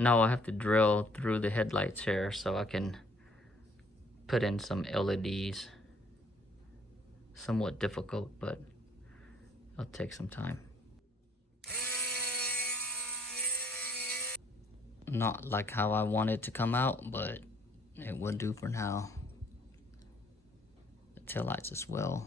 Now I have to drill through the headlights here so I can put in some LEDs. Somewhat difficult, but it'll take some time. Not like how I want it to come out, but it will do for now. The taillights as well.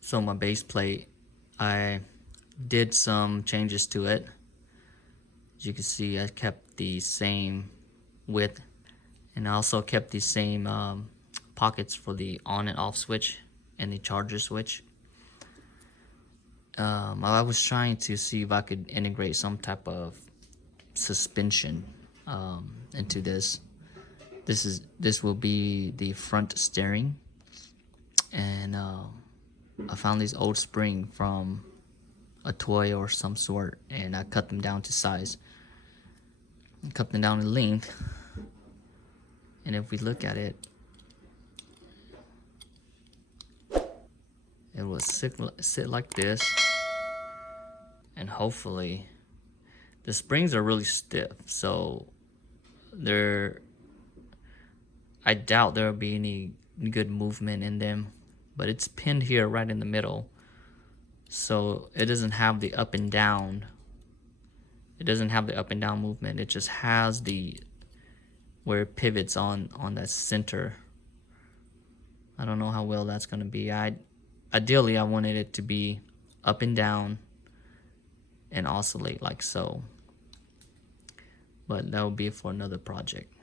So my base plate, I did some changes to it. As you can see, I kept the same width, and I also kept the same pockets for the on and off switch and the charger switch. I was trying to see if I could integrate some type of suspension into this. This will be the front steering, and I found these old spring from a toy or some sort, and I cut them down to size. I cut them down in length, and if we look at it, it will sit like this, and hopefully the springs are really stiff, so I doubt there will be any good movement in them, but it's pinned here right in the middle, so it doesn't have the up and down. It doesn't have the up and down movement. It just has the where it pivots on that center. I don't know how well that's gonna be. Ideally I wanted it to be up and down and oscillate like so, but that will be for another project.